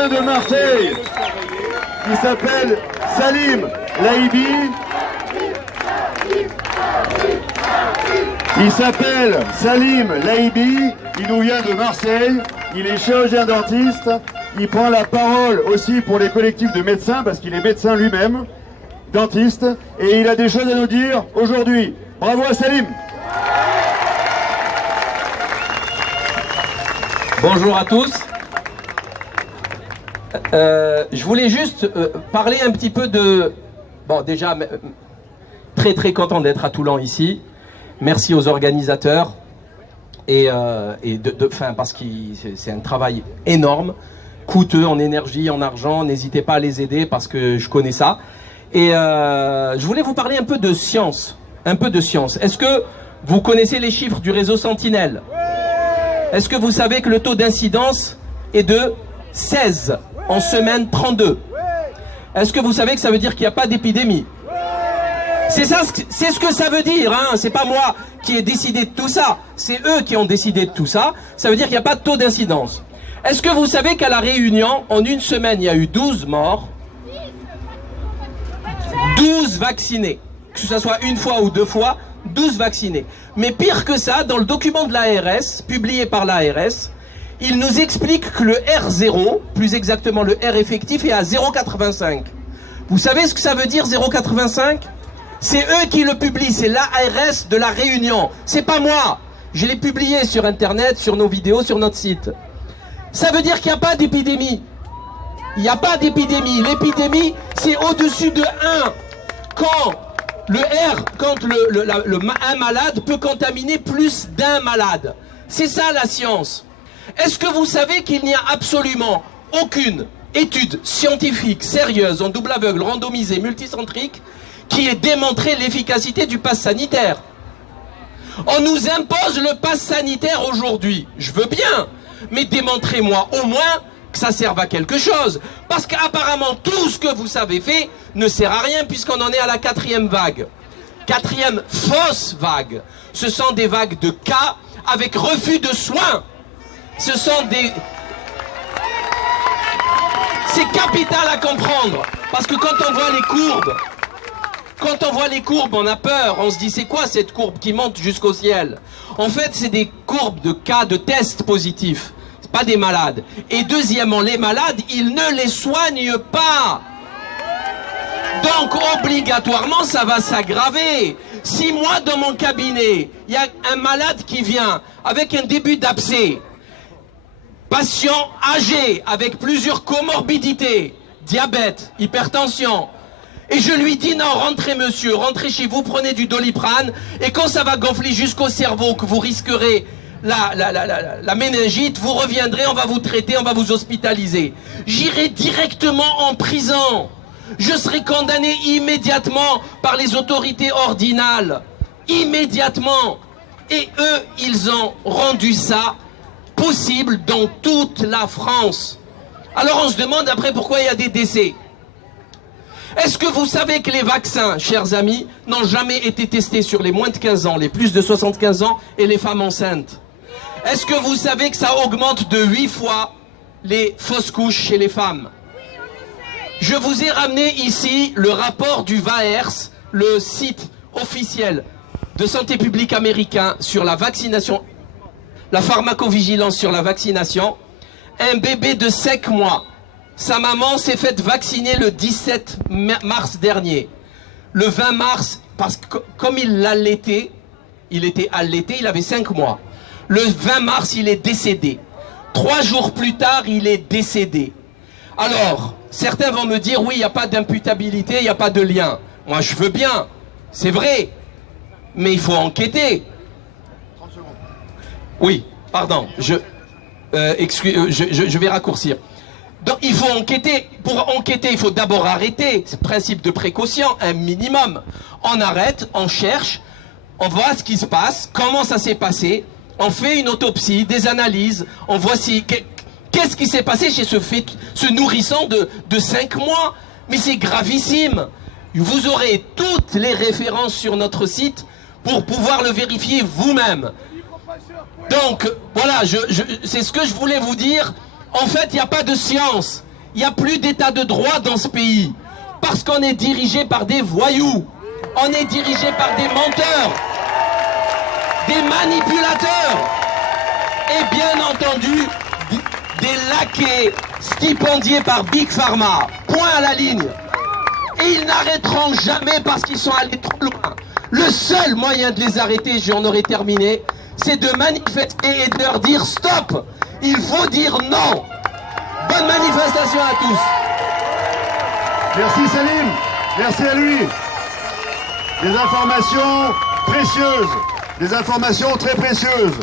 vient de Marseille, qui s'appelle Salim Laïbi. Il s'appelle Salim Laïbi, il nous vient de Marseille, il est chirurgien dentiste, il prend la parole aussi pour les collectifs de médecins, parce qu'il est médecin lui-même, dentiste, et il a des choses à nous dire aujourd'hui. Bravo à Salim. Bonjour à tous. Je voulais juste parler un petit peu de... Bon, déjà, très content d'être à Toulon ici. Merci aux organisateurs parce que c'est un travail énorme, coûteux en énergie, en argent. N'hésitez pas à les aider parce que je connais ça. Et je voulais vous parler un peu de science. Est-ce que vous connaissez les chiffres du réseau Sentinelle? Est-ce que vous savez que le taux d'incidence est de 16 en semaine 32? Est-ce que vous savez que ça veut dire qu'il n'y a pas d'épidémie? C'est ce que ça veut dire, hein. C'est pas moi qui ai décidé de tout ça, c'est eux qui ont décidé de tout ça. Ça veut dire qu'il n'y a pas de taux d'incidence. Est-ce que vous savez qu'à La Réunion, en une semaine, il y a eu 12 morts, 12 vaccinés, que ce soit une fois ou deux fois, 12 vaccinés. Mais pire que ça, dans le document de l'ARS, publié par l'ARS, il nous explique que le R0, plus exactement le R effectif, est à 0,85. Vous savez ce que ça veut dire 0,85? C'est eux qui le publient, c'est l'ARS de La Réunion. C'est pas moi. Je l'ai publié sur Internet, sur nos vidéos, sur notre site. Ça veut dire qu'il n'y a pas d'épidémie. Il n'y a pas d'épidémie. L'épidémie, c'est au-dessus de 1. Quand un malade peut contaminer plus d'un malade. C'est ça la science. Est-ce que vous savez qu'il n'y a absolument aucune étude scientifique sérieuse en double aveugle, randomisée, multicentrique qui ait démontré l'efficacité du pass sanitaire? On nous impose le pass sanitaire aujourd'hui. Je veux bien, mais démontrez-moi au moins que ça serve à quelque chose. Parce qu'apparemment, tout ce que vous avez fait ne sert à rien puisqu'on en est à la 4e vague. 4e fausse vague. Ce sont des vagues de cas avec refus de soins. Ce sont des... C'est capital à comprendre. Parce que quand on voit les courbes, on a peur. On se dit, c'est quoi cette courbe qui monte jusqu'au ciel? En fait, c'est des courbes de cas de tests positifs. C'est pas des malades. Et deuxièmement, les malades, ils ne les soignent pas. Donc, obligatoirement, ça va s'aggraver. Si moi, dans mon cabinet, il y a un malade qui vient avec un début d'abcès, patient âgé avec plusieurs comorbidités, diabète, hypertension, et je lui dis, non, rentrez monsieur, rentrez chez vous, prenez du Doliprane, et quand ça va gonfler jusqu'au cerveau, que vous risquerez la méningite, vous reviendrez, on va vous traiter, on va vous hospitaliser. J'irai directement en prison. Je serai condamné immédiatement par les autorités ordinales. Immédiatement. Et eux, ils ont rendu ça possible dans toute la France. Alors on se demande après pourquoi il y a des décès. Est-ce que vous savez que les vaccins, chers amis, n'ont jamais été testés sur les moins de 15 ans, les plus de 75 ans et les femmes enceintes? Est-ce que vous savez que ça augmente de 8 fois les fausses couches chez les femmes? Je vous ai ramené ici le rapport du VAERS, le site officiel de santé publique américain sur la vaccination, la pharmacovigilance sur la vaccination. Un bébé de 5 mois, sa maman s'est faite vacciner le 17 mars dernier. Le 20 mars, parce que comme il l'allaitait, il était allaité, il avait 5 mois. Le 20 mars, il est décédé. 3 jours plus tard, il est décédé. Alors, certains vont me dire, oui, il n'y a pas d'imputabilité, il n'y a pas de lien. Moi, je veux bien, c'est vrai, mais il faut enquêter. 30 secondes. Oui, pardon, je vais raccourcir. Donc, il faut enquêter. Pour enquêter, il faut d'abord arrêter. C'est le principe de précaution, un minimum. On arrête, on cherche, on voit ce qui se passe, comment ça s'est passé, on fait une autopsie, des analyses, on voit si... Qu'est-ce qui s'est passé chez ce nourrisson de 5 mois? Mais c'est gravissime. Vous aurez toutes les références sur notre site pour pouvoir le vérifier vous-même. Donc, voilà, c'est ce que je voulais vous dire. En fait, il n'y a pas de science. Il n'y a plus d'état de droit dans ce pays. Parce qu'on est dirigé par des voyous. On est dirigé par des menteurs. Des manipulateurs. Et bien entendu, des laquais stipendiés par Big Pharma. Point à la ligne. Et ils n'arrêteront jamais parce qu'ils sont allés trop loin. Le seul moyen de les arrêter, j'en aurais terminé, c'est de manifester et de leur dire stop. Il faut dire non. Bonne manifestation à tous. Merci Salim, merci à lui. Des informations précieuses, des informations très précieuses.